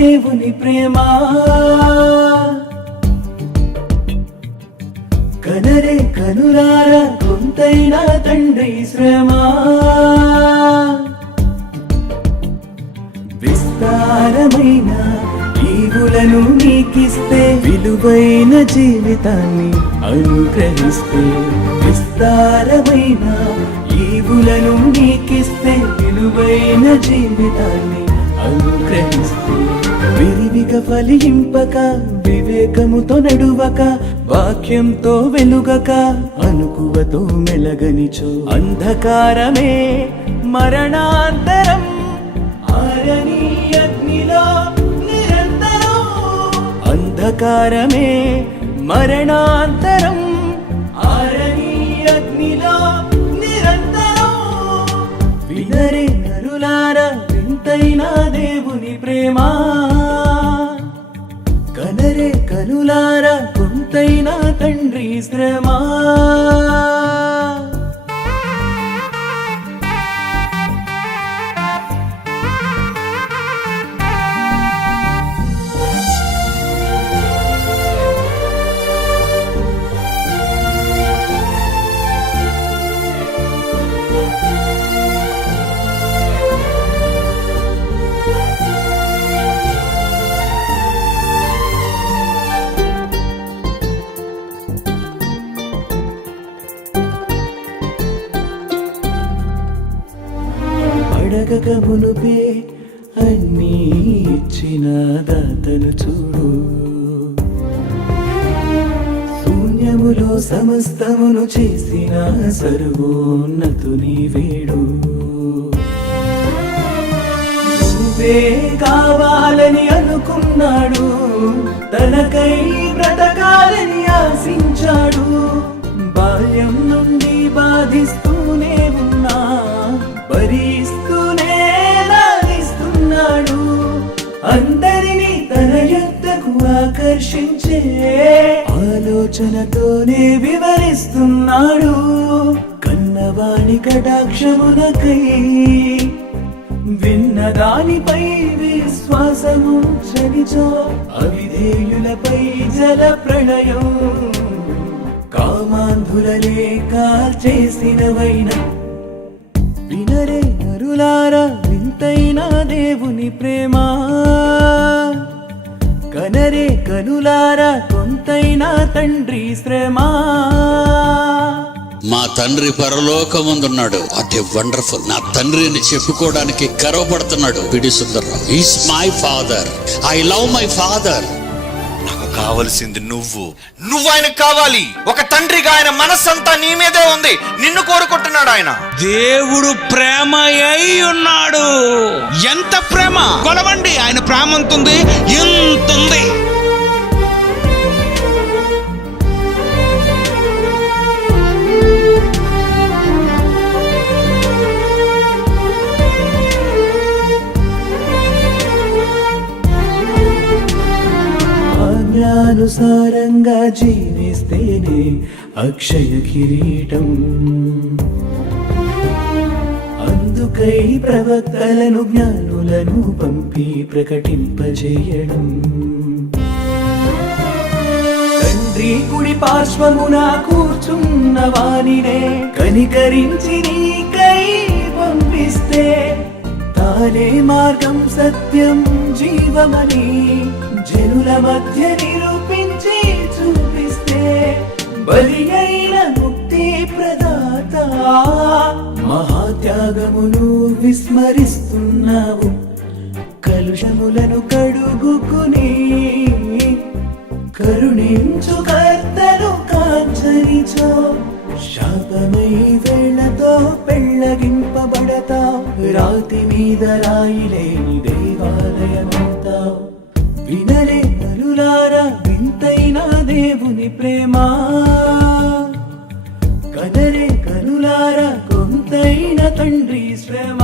దేవుని ప్రేమ కనరే కనురార కొంతైనా తండ్రి శ్రమ విస్తారమైన జీవులను నీకిస్తే విలువైన జీవితాన్ని అనుగ్రహిస్తే విస్తారమైన జీవులను నీకిస్తే విలువైన జీవితాన్ని అనుగ్రహిస్తే విరివిక ఫలింపక వివేకముతో నడువక వాక్యంతో వెలుగక అనుకువతో మెలగనిచో అంధకారమే మరణాంతరం ఆరని అగ్నిలో నిరంతరం అంధకారమే మరణాంతరం ఆరని అగ్నిలో నిరంతరం వినరే నరులార వింతైనా దేవుని ప్రేమా ధనులారా కొంతైనా తండ్రి శ్రమా అడగక మునుపే అన్నీ ఇచ్చిన దాతను చూడు శూన్యములో సమస్తమును చేసిన సర్వోన్నతుని వేడు కావాలని అనుకున్నాడు తనకై బ్రతకాలని ఆశించాడు ఆలోచనతోనే వివరిస్తున్నాడు కన్నవాణి కటాక్షమునకై విన్నదానిపై విశ్వాసము చరిచో అవిధేయులపై జల ప్రళయం కామాంధులలే కాల్చేసినవైన వినరే నరులారా వింతైన దేవుని ప్రేమ కనరే కనులారా కొంతైనా తండ్రి శ్రమ మా తండ్రి పరలోకముందున్నాడు వాట్ వండర్ఫుల్ నా తండ్రి అని చెప్పుకోవడానికి గర్వపడుతున్నాడు PD Sundarrao is my father I love my father కావలసింది నువ్వు నువ్వు ఆయన కావాలి ఒక తండ్రిగా ఆయన మనస్సంతా నీ మీదే ఉంది నిన్ను కోరుకుంటున్నాడు ఆయన దేవుడు ప్రేమ అయి ఉన్నాడు ఎంత ప్రేమ కొలవండి ఆయన ప్రేమ ఎంతుంది ఎంత ఉంది అనుసారంగా జీవిస్తేనే అక్షయ కిరీటం అందుకై ప్రవక్తలను జ్ఞానులను పంపి ప్రకటింపజేయడం తండ్రి కుడి పార్శ్వమున కూర్చున్న వానినే కనికరించి నీకై పంపిస్తే తానే మార్గం సత్యం జీవమని జనుల మధ్య నిరూపించి చూపిస్తే బలి అయిన ముక్తి ప్రదాత మహాత్యాగమును విస్మరిస్తున్నావు కలుషములను కడుగుకుని కరుణించు కర్తలు కాంచరిచో శాపమై వేళతో పెళ్ళగింపబడతా రాతి మీద రాయిలేని దేవాలయము వినరే నరులారా వింతైన దేవుని ప్రేమ కనరే కనులారా కొంతైన తండ్రి శ్రమ